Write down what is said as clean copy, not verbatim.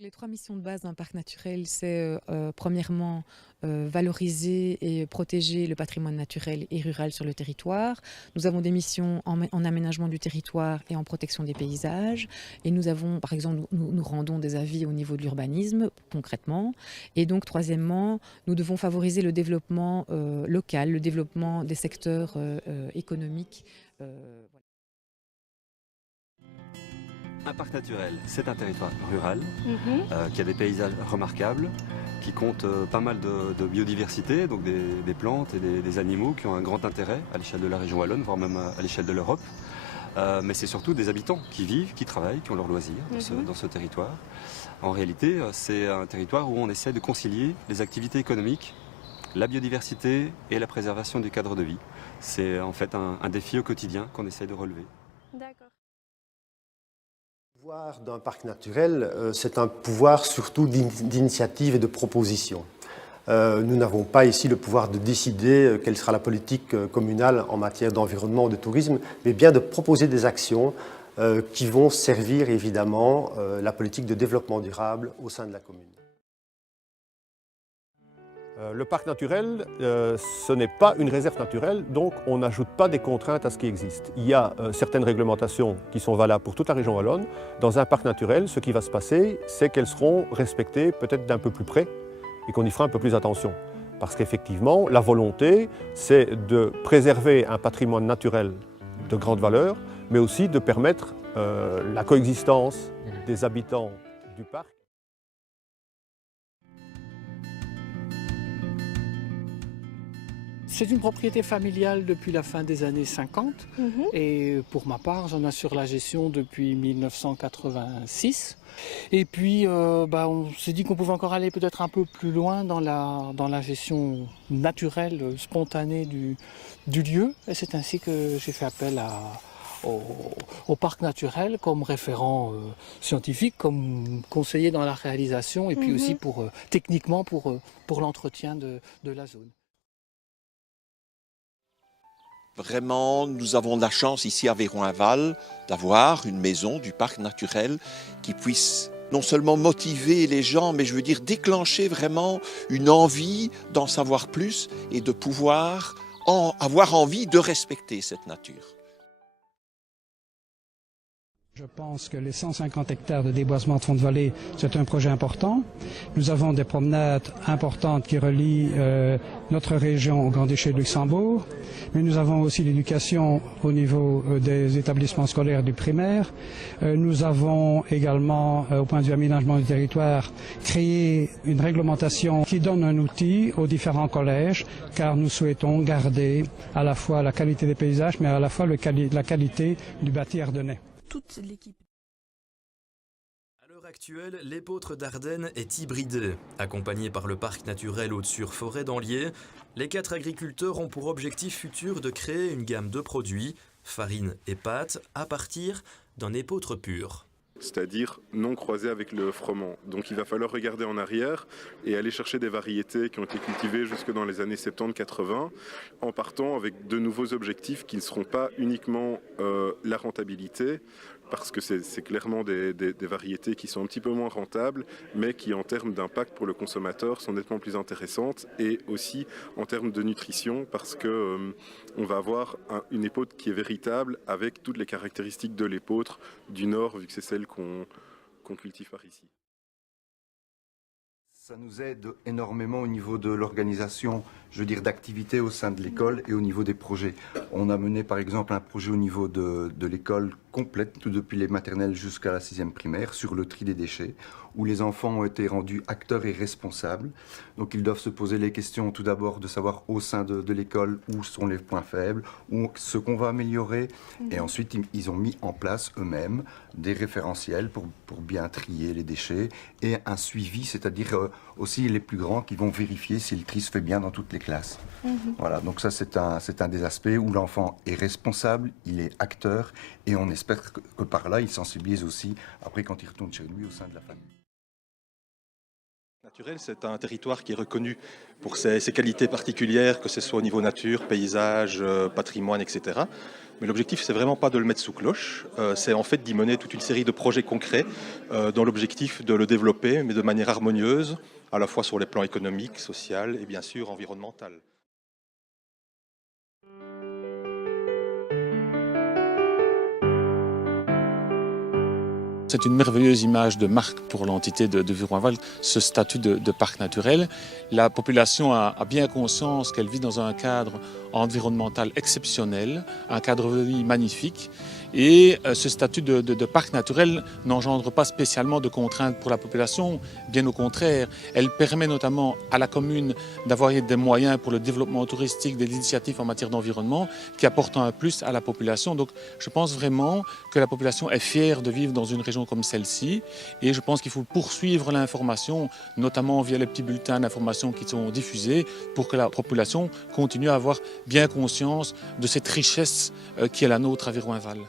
Les 3 missions de base d'un parc naturel, c'est premièrement valoriser et protéger le patrimoine naturel et rural sur le territoire. Nous avons des missions en aménagement du territoire et en protection des paysages. Et nous avons, par exemple, nous rendons des avis au niveau de l'urbanisme, concrètement. Et donc, troisièmement, nous devons favoriser le développement local, le développement des secteurs économiques. Voilà. Un parc naturel, c'est un territoire rural Mhm. qui a des paysages remarquables, qui compte pas mal de biodiversité, donc des plantes et des animaux qui ont un grand intérêt à l'échelle de la région wallonne, voire même à l'échelle de l'Europe. Mais c'est surtout des habitants qui vivent, qui travaillent, qui ont leurs loisirs dans ce territoire. En réalité, c'est un territoire où on essaie de concilier les activités économiques, la biodiversité et la préservation du cadre de vie. C'est en fait un défi au quotidien qu'on essaie de relever. D'accord. Le pouvoir d'un parc naturel, c'est un pouvoir surtout d'initiative et de proposition. Nous n'avons pas ici le pouvoir de décider quelle sera la politique communale en matière d'environnement ou de tourisme, mais bien de proposer des actions qui vont servir évidemment la politique de développement durable au sein de la commune. Le parc naturel, ce n'est pas une réserve naturelle, donc on n'ajoute pas des contraintes à ce qui existe. Il y a certaines réglementations qui sont valables pour toute la région wallonne. Dans un parc naturel, ce qui va se passer, c'est qu'elles seront respectées peut-être d'un peu plus près et qu'on y fera un peu plus attention. Parce qu'effectivement, la volonté, c'est de préserver un patrimoine naturel de grande valeur, mais aussi de permettre la coexistence des habitants du parc. C'est une propriété familiale depuis la fin des années 50 Mhm. et pour ma part, j'en assure la gestion depuis 1986. Et puis, on s'est dit qu'on pouvait encore aller peut-être un peu plus loin dans la gestion naturelle, spontanée du lieu. Et c'est ainsi que j'ai fait appel au parc naturel comme référent scientifique, comme conseiller dans la réalisation et puis aussi techniquement pour l'entretien de la zone. Vraiment, nous avons de la chance ici à Véron-Val d'avoir une maison du parc naturel qui puisse non seulement motiver les gens, mais je veux dire déclencher vraiment une envie d'en savoir plus et de pouvoir avoir envie de respecter cette nature. Je pense que les 150 hectares de déboisement de fond de vallée, c'est un projet important. Nous avons des promenades importantes qui relient notre région au Grand-Duché de Luxembourg, mais nous avons aussi l'éducation au niveau des établissements scolaires du primaire. Nous avons également, au point de vue aménagement du territoire, créé une réglementation qui donne un outil aux différents collèges, car nous souhaitons garder à la fois la qualité des paysages, mais à la fois la qualité du bâti ardennais. Toute l'équipe. À l'heure actuelle, l'épeautre d'Ardenne est hybridée. Accompagné par le parc naturel Haute-sur-Forêt d'Anlier, les 4 agriculteurs ont pour objectif futur de créer une gamme de produits, farine et pâtes, à partir d'un épeautre pur. C'est-à-dire non croisé avec le froment. Donc il va falloir regarder en arrière et aller chercher des variétés qui ont été cultivées jusque dans les années 70-80, en partant avec de nouveaux objectifs qui ne seront pas uniquement la rentabilité, parce que c'est clairement des variétés qui sont un petit peu moins rentables, mais qui en termes d'impact pour le consommateur sont nettement plus intéressantes, et aussi en termes de nutrition, parce que on va avoir une épeautre qui est véritable avec toutes les caractéristiques de l'épeautre du Nord, vu que c'est celle qu'on cultive par ici. Ça nous aide énormément au niveau de l'organisation, je veux dire, d'activités au sein de l'école et au niveau des projets. On a mené par exemple un projet au niveau de l'école complète, tout depuis les maternelles jusqu'à la 6e primaire, sur le tri des déchets, où les enfants ont été rendus acteurs et responsables. Donc ils doivent se poser les questions tout d'abord de savoir au sein de l'école où sont les points faibles, où ce qu'on va améliorer. Et ensuite ils ont mis en place eux-mêmes des référentiels pour bien trier les déchets et un suivi, c'est-à-dire aussi les plus grands qui vont vérifier si le tri se fait bien dans toutes les classes. Voilà, donc ça c'est un des aspects où l'enfant est responsable, il est acteur et on espère que par là il sensibilise aussi après quand il retourne chez lui au sein de la famille. Naturel, c'est un territoire qui est reconnu pour ses qualités particulières, que ce soit au niveau nature, paysage, patrimoine, etc. Mais l'objectif, c'est vraiment pas de le mettre sous cloche, c'est en fait d'y mener toute une série de projets concrets dans l'objectif de le développer, mais de manière harmonieuse, à la fois sur les plans économiques, social et bien sûr environnemental. C'est une merveilleuse image de marque pour l'entité de Viroinval, ce statut de parc naturel. La population a bien conscience qu'elle vit dans un cadre environnemental exceptionnel, un cadre de vie magnifique. Et ce statut de parc naturel n'engendre pas spécialement de contraintes pour la population, bien au contraire. Elle permet notamment à la commune d'avoir des moyens pour le développement touristique, des initiatives en matière d'environnement qui apportent un plus à la population. Donc je pense vraiment que la population est fière de vivre dans une région comme celle-ci et je pense qu'il faut poursuivre l'information, notamment via les petits bulletins d'information qui sont diffusés pour que la population continue à avoir bien conscience de cette richesse qui est la nôtre à Viroinval.